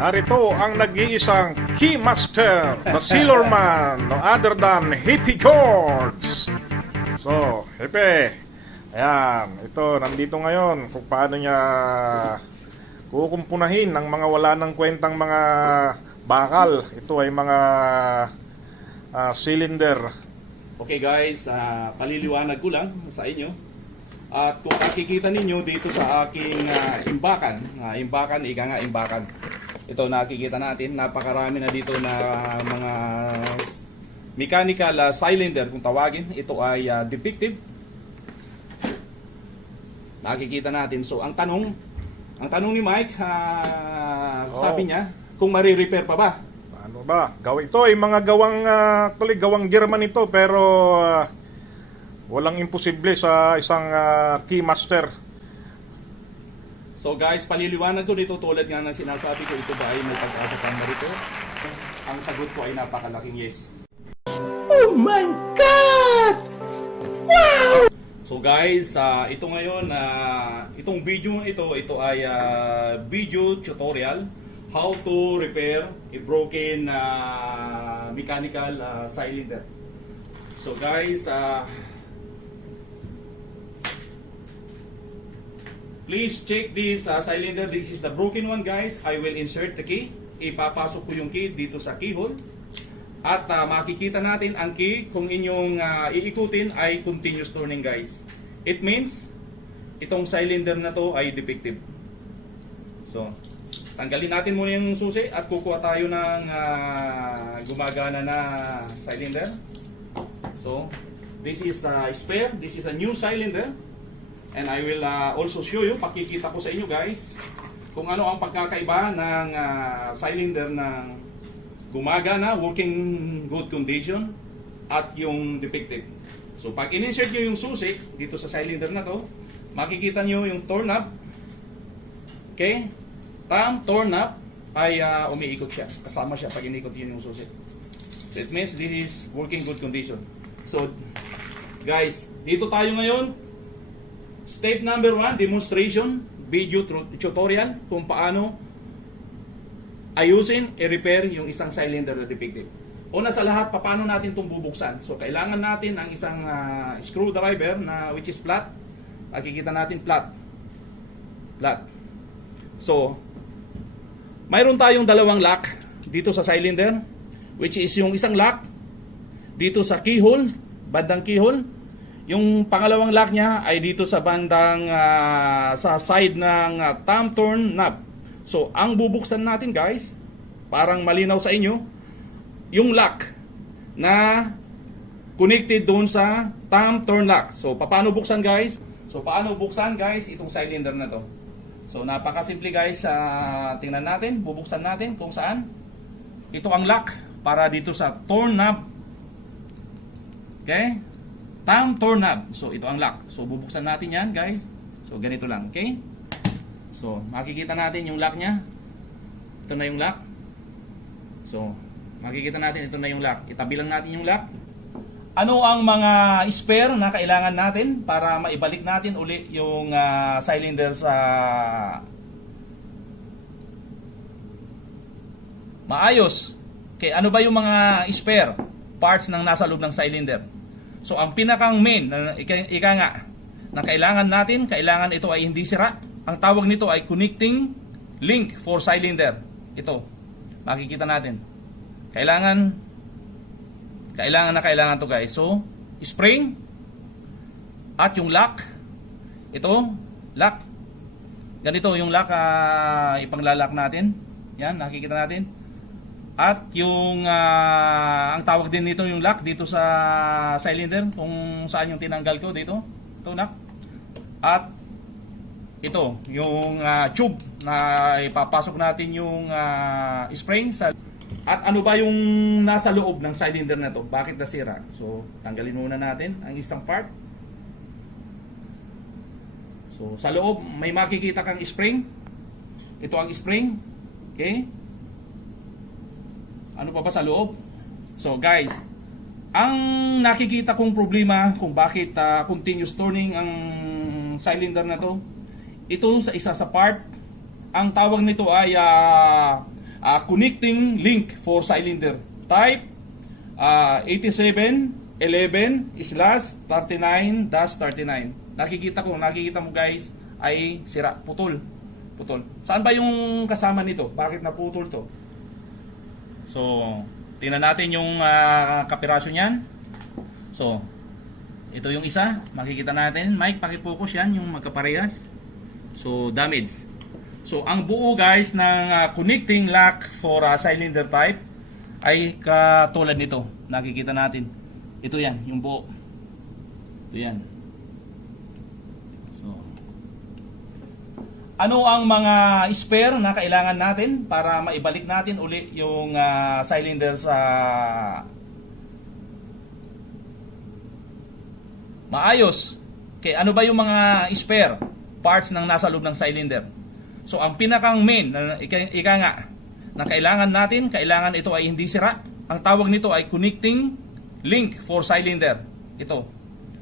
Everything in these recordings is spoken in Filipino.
narito ang nag-iisang Keymaster, the Sailor Man, no other than Hippie George. So, Hippie, ayan, ito, nandito ngayon kung paano niya kukumpunahin ng mga wala ng kwentang mga bakal. Ito ay mga cylinder. Okay guys, paliliwanag ko lang sa inyo. At kung nakikita ninyo dito sa aking imbakan, imbakan. Ito nakikita natin, napakarami na dito na mga mechanical cylinder kung tawagin. Ito ay defective. Nakikita natin. So ang tanong ni Mike, sabi niya, kung mari-repair pa ba? Ano ba? Ito ay mga gawang German ito, pero walang imposible sa isang Keymaster. So guys, paliliwanag ko dito tulad nga ng sinasabi ko, ito ba ay may pag-asa pang ma-repair? Ang sagot ko ay napakalaking yes. Oh my God! Wow! So guys, ito ngayon, itong video ito ay video tutorial how to repair a broken mechanical cylinder. So guys, please check this cylinder. This is the broken one guys. I will insert the key. Ipapasok ko yung key dito sa keyhole. At makikita natin ang key kung inyong iikutin ay continuous turning guys. It means itong cylinder na to ay defective. So, tanggalin natin muna yung susi at kukuha tayo ng gumagana na cylinder. So, this is the spare. This is a new cylinder. And I will also show you, pakikita ko sa inyo guys, kung ano ang pagkakaiba ng cylinder ng gumagana, working good condition, at yung defective. So pag in-insert nyo yung susi dito sa cylinder na to, makikita nyo yung torn knob. Okay? Torn knob ay umiikot siya. Kasama siya pag inikot yun yung susi. So it means this is working good condition. So guys, dito tayo ngayon. Step number 1, demonstration, video tutorial kung paano ayusin, i-repair yung isang cylinder na defective. Una sa lahat, paano natin itong bubuksan? So, kailangan natin ang isang screwdriver na which is flat. Makikita natin flat. So, mayroon tayong dalawang lock dito sa cylinder, which is yung isang lock dito sa keyhole, bandang keyhole. Yung pangalawang lock niya ay dito sa bandang sa side ng thumb turn knob. So, ang bubuksan natin guys, parang malinaw sa inyo, yung lock na connected doon sa thumb turn lock. So, paano buksan guys? Itong cylinder na to. So, napakasimple guys. Tingnan natin, bubuksan natin kung saan. Ito ang lock para dito sa turn knob. Okay? Thumb turn knob. So, ito ang lock. So, bubuksan natin yan guys. So, ganito lang. Okay? So, makikita natin yung lock niya. Ito na yung lock. So, makikita natin ito na yung lock. Itabi lang natin yung lock. Ano ang mga spare na kailangan natin para maibalik natin uli yung cylinder sa maayos? Okay, ano ba yung mga spare parts ng nasa loob ng cylinder? So, ang pinakang main na ika nga na kailangan natin, kailangan ito ay hindi sira. Ang tawag nito ay connecting link for cylinder. Ito, makikita natin. Kailangan to guys. So, spring at yung lock. Ito, lock. Ganito yung lock, ipanglalak natin. Yan, nakikita natin. At yung, ang tawag din nito yung lock dito sa cylinder, kung saan yung tinanggal ko dito. Ito, lock. At ito, yung tube na ipapasok natin yung spring sa. At ano ba yung nasa loob ng cylinder na to? Bakit nasira? So, tanggalin muna natin ang isang part. So, sa loob may makikita kang spring. Ito ang spring. Okay? Ano pa ba sa loob? So, guys, ang nakikita kong problema kung bakit continuous turning ang cylinder na to, ito sa isa sa part, ang tawag nito ay connecting link for cylinder. Type 8711/39-39. Nakikita mo guys ay sira, putol. Saan ba yung kasama nito? Bakit naputol to? So, tingnan natin yung kapirasyo niyan. So, ito yung isa, makikita natin. Mike, paki-focus yan, yung magkaparehas. So, damage. So, ang buo guys ng connecting lock for cylinder type ay katulad nito. Nakikita natin. Ito yan, yung buo. Ito yan. So, ano ang mga spare na kailangan natin para maibalik natin uli yung cylinder sa maayos? Okay, ano ba yung mga spare parts ng nasa loob ng cylinder? So, ang pinakang main, ika nga, na kailangan ito ay hindi sira. Ang tawag nito ay connecting link for cylinder. Ito,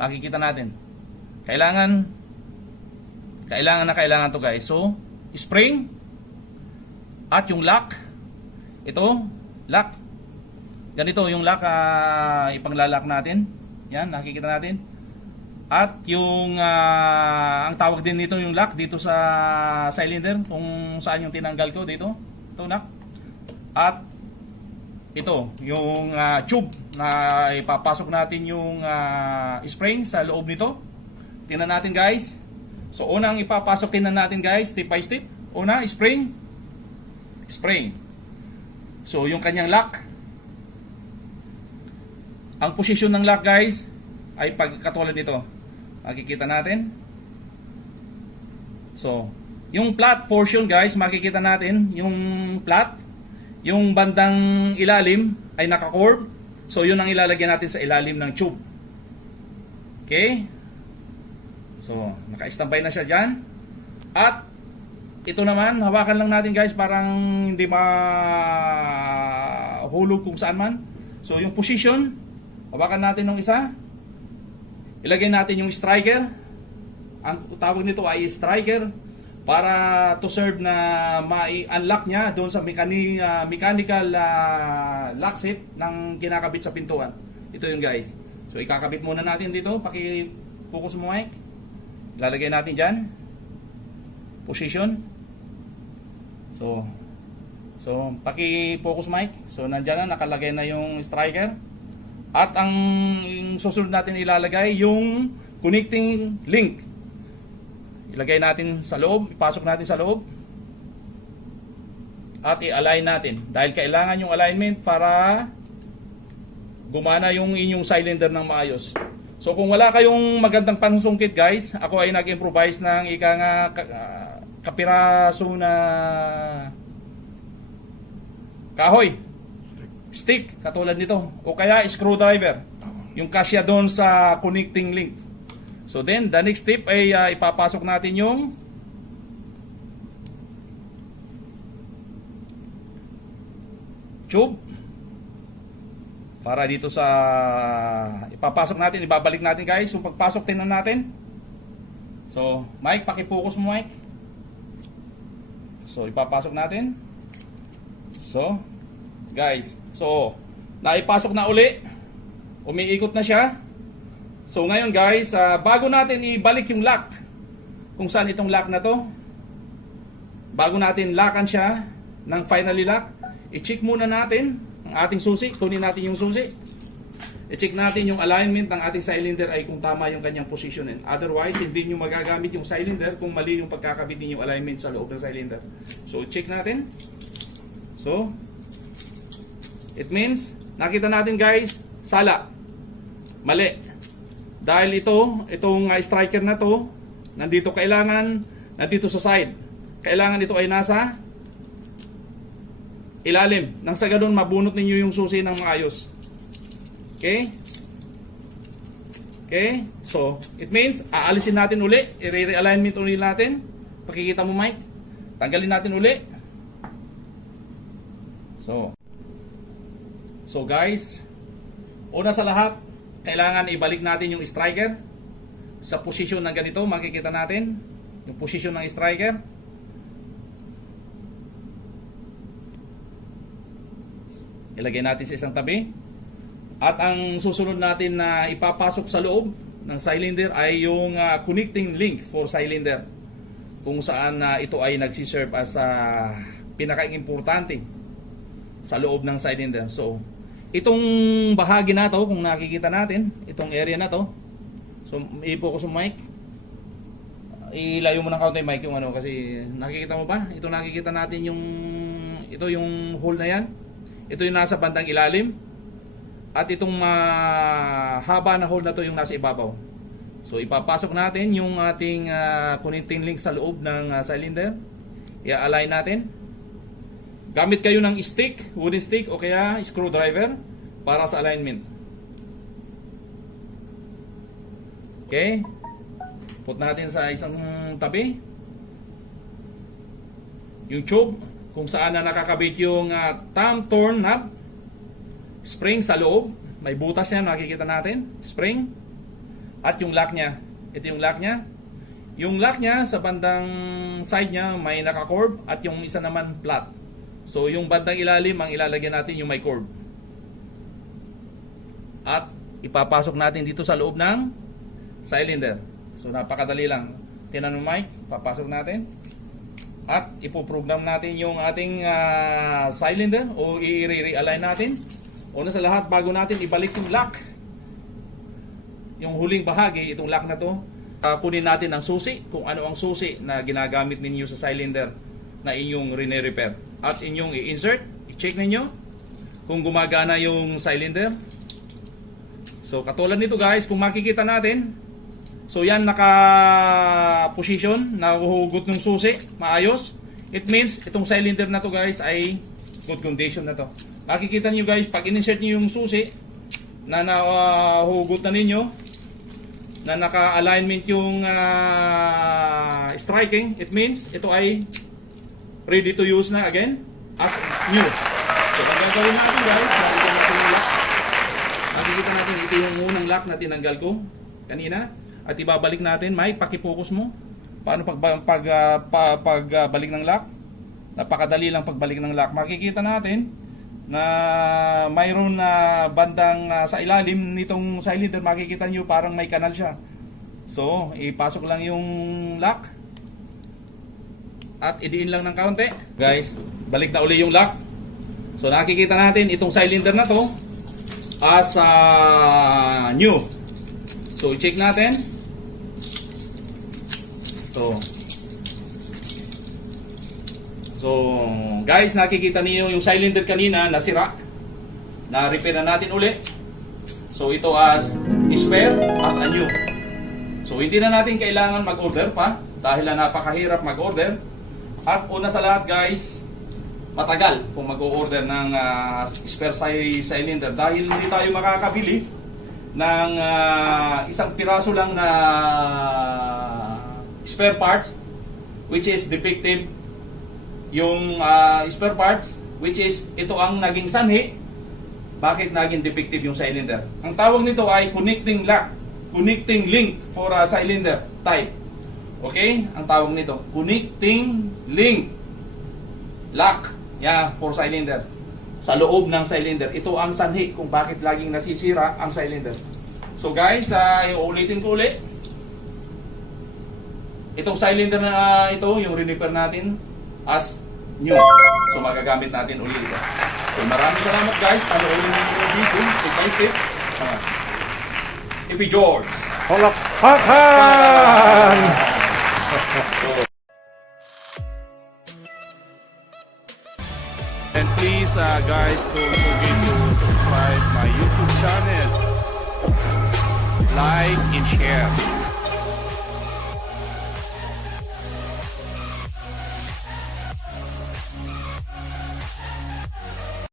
makikita natin. Kailangan to guys. So, spring at yung lock. Ito, lock. Ganito yung lock, ipanglalak natin. Yan, nakikita natin. At yung ang tawag din nito yung lock dito sa cylinder, kung saan yung tinanggal ko dito. Ito lock. At ito yung tube na ipapasok natin yung spring sa loob nito. Tingnan natin guys. So unang ipapasok natin guys, step by step. Una, spring. So yung kanyang lock. Ang position ng lock guys ay pagkatulad nito. Makikita natin. So, yung flat portion guys, makikita natin yung flat, yung bandang ilalim ay naka-curve. So, yun ang ilalagay natin sa ilalim ng tube. Okay? So, naka-standby na siya dyan. At ito naman, hawakan lang natin guys, parang hindi mahulog kung saan man. So, yung position, hawakan natin ng isa. Ilagay natin yung striker. Ang tawag nito ay striker para to serve na ma-unlock niya doon sa mechanical lock set ng kinakabit sa pintuan. Ito yun guys. So ikakabit muna natin dito. Paki-focus mo Mike. Ilalagay natin dyan. Position. So paki-focus Mike. So nandyan na, nakalagay na yung striker. At ang susunod natin ilalagay yung connecting link. Ilagay natin sa loob, ipasok natin sa loob. At i-align natin. Dahil kailangan yung alignment para gumana yung inyong cylinder ng maayos. So kung wala kayong magandang pansungkit guys, ako ay nag-improvise ng kapiraso na kahoy. Stick, katulad nito. O kaya screwdriver. Yung kasya doon sa connecting link. So then, the next step ay ipapasok natin yung tube. Para dito sa ipapasok natin, ibabalik natin guys. So pagpasok, tingnan natin. So, Mike, paki-focus mo Mike. So, ipapasok natin. So, guys, so naipasok na uli, umiikot na siya. So ngayon guys, bago natin ibalik yung lock, kung saan itong lock na to, bago natin lockan siya ng finally lock, i-check muna natin ang ating susi. Kunin natin yung susi, i-check natin yung alignment ng ating cylinder ay kung tama yung kanyang positioning. Otherwise, hindi nyo magagamit yung cylinder kung mali yung pagkakabit niyo yung alignment sa loob ng cylinder. So check natin. So it means, nakita natin guys, sala. Mali. Dahil itong striker na to, nandito sa side. Kailangan ito ay nasa ilalim. Nang sa ganun, mabunot ninyo yung susi ng maayos. Okay? Okay? So, it means, aalisin natin uli. I-realignment uli natin. Pakikita mo Mike. Tanggalin natin uli. So guys, una sa lahat, kailangan ibalik natin yung striker sa posisyon ng ganito. Makikita natin yung posisyon ng striker. Ilagay natin sa isang tabi. At ang susunod natin na ipapasok sa loob ng cylinder ay yung connecting link for cylinder, kung saan ito ay nagsiserve as pinaka-importante sa loob ng cylinder. So, itong bahagi na to, kung nakikita natin, itong area na to, so i-focus yung mic. Ilayo mo ng kaunti mic yung ano, kasi nakikita mo ba? Ito nakikita natin yung yung hole na yan. Ito yung nasa bandang ilalim. At itong haba na hole na to yung nasa ibabaw. So ipapasok natin yung ating connecting link sa loob ng cylinder. I-align natin. Gamit kayo ng stick, wooden stick o kaya screwdriver para sa alignment. Okay? Put natin sa isang tabi. Yung tube kung saan na nakakabit yung thumb torn knob. Spring sa loob, may butas yan, nakikita natin, spring. At yung lock niya, ito yung lock niya. Yung lock niya sa bandang side niya may naka-curve at yung isa naman flat. So yung bandang ilalim ang ilalagyan natin yung may curve. At ipapasok natin dito sa loob ng cylinder. So napakadali lang. Tinan mo mic, papasok natin. At ipoprogram natin yung ating cylinder o i-realign natin. Una sa lahat, bago natin ibalik yung lock, yung huling bahagi, itong lock na to, kunin natin ang susi, kung ano ang susi na ginagamit ninyo sa cylinder na inyong rene-repair. At inyong i-insert, i-check ninyo kung gumagana yung cylinder. So katulad nito guys, kung makikita natin, so yan naka-position, nahuhugot ng susi, maayos. It means itong cylinder na to guys ay good condition na to. Makikita nyo guys, pag in-insert nyo yung susi na nahugot na ninyo, na naka-alignment yung striking, it means ito ay ready to use na again as new. So pag gagawin natin guys, makikita natin yung lock. Makikita natin ito yung unang lock na tinanggal ko kanina. At ibabalik natin, may pakipokus mo. Paano pagbalik ng lock? Napakadali lang pagbalik ng lock. Makikita natin na mayroon na bandang sa ilalim nitong cylinder, makikita nyo parang may kanal siya. So, ipasok lang yung lock at idiin lang ng kaunti. Guys, balik na uli yung lock. So, nakikita natin itong cylinder na to as new. So, check natin. So guys, nakikita niyo yung cylinder kanina nasira. Na-repair na natin uli. So ito as spare, as a new. So hindi na natin kailangan mag-order pa dahil na napakahirap mag-order. At una sa lahat guys, matagal kung mag-order ng spare cylinder dahil hindi tayo makakabili ng isang piraso lang na spare parts which is defective. Yung spare parts which is ito ang naging sanhi bakit naging defective yung cylinder. Ang tawag nito ay connecting lock, connecting link for a cylinder type. Okay? Ang tawag nito connecting link lock, yeah, for cylinder. Sa loob ng cylinder, ito ang sanhi kung bakit laging nasisira ang cylinder. So guys, iuulitin ko ulit. Itong cylinder na ito, yung repair natin as new. So magagamit natin ulit ito. So maraming salamat guys. Panoorin niyo yung video step by step. Hippie George. Palakpakan! And please guys, don't forget to subscribe my YouTube channel, like and share.